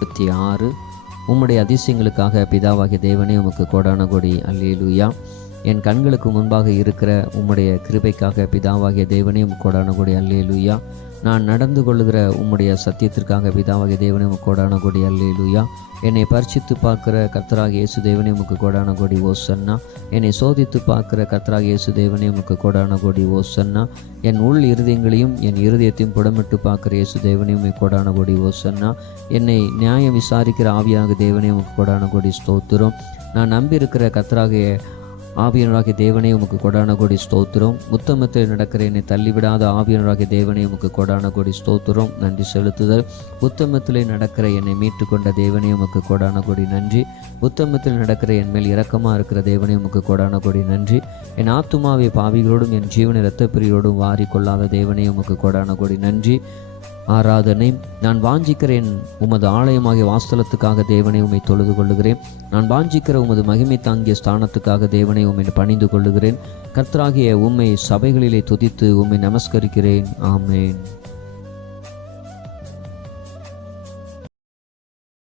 முப்பத்தி ஆறு. உம்முடைய அதிசயங்களுக்காக பிதாவாகிய தேவனே உமக்கு கோடான கொடி அல்லேலூயா. என் கண்களுக்கு முன்பாக இருக்கிற உம்முடைய கிருபைக்காக பிதாவாகிய தேவனே உமக்கு கோடான கொடி அல்லேலூயா. நான் நடந்து கொள்ளுகிற உம்முடைய சத்தியத்திற்காக பிதாவாகிய தேவனே உமக்கு கோடான கோடி அல்லேலுயா. என்னை பரிசித்து பார்க்குற கர்த்தராக இயேசு தேவனே உமக்கு கோடான கோடி ஓசன்னா. என்னை சோதித்து பார்க்குற கர்த்தராக இயேசு தேவனே உமக்கு கோடான கோடி ஓசன்னா. என் உள் இருதயங்களையும் என் இருதயத்தையும் புடமிட்டு பார்க்குற இயேசு தேவனே உமக்கு கோடான கோடி ஓசன்னா. என்னை நியாயம் விசாரிக்கிற ஆவியாக தேவனே உமக்கு கோடான கோடி ஸ்தோத்திரம். நான் நம்பியிருக்கிற கர்த்தராகிய ஆவியனராகிய தேவனே உமக்கு கொடான கொடி ஸ்தோத்திரம். உத்தமத்தில் நடக்கிற என்னை தள்ளிவிடாத ஆவியனராகிய தேவனே உமக்கு கொடான கொடி ஸ்தோத்திரம். நன்றி செலுத்துதல். உத்தமத்திலே நடக்கிற என்னை மீட்டு கொண்ட தேவனே உமக்கு கொடான கோடி நன்றி. உத்தமத்தில் நடக்கிற என் மேல் இரக்கமாக இருக்கிற தேவனே உமக்கு கொடான கோடி நன்றி. என் ஆத்துமாவை பாவிகளோடும் என் ஜீவனை இரத்தப்பிரியோடும் வாரி கொள்ளாத தேவனே உமக்கு கொடான கோடி நன்றி. ஆராதனை. நான் வாஞ்சிக்கிறேன். உமது ஆலயமாகிய வாஸ்தலத்துக்காக தேவனை உமை தொழுது கொள்ளுகிறேன் நான் வாஞ்சிக்கிற உமது மகிமை தாங்கிய ஸ்தானத்துக்காக தேவனை உம்மை பணிந்து கொள்ளுகிறேன் கர்த்தராகிய உம்மை சபைகளிலே துதித்து உம்மை நமஸ்கரிக்கிறேன். ஆமேன்.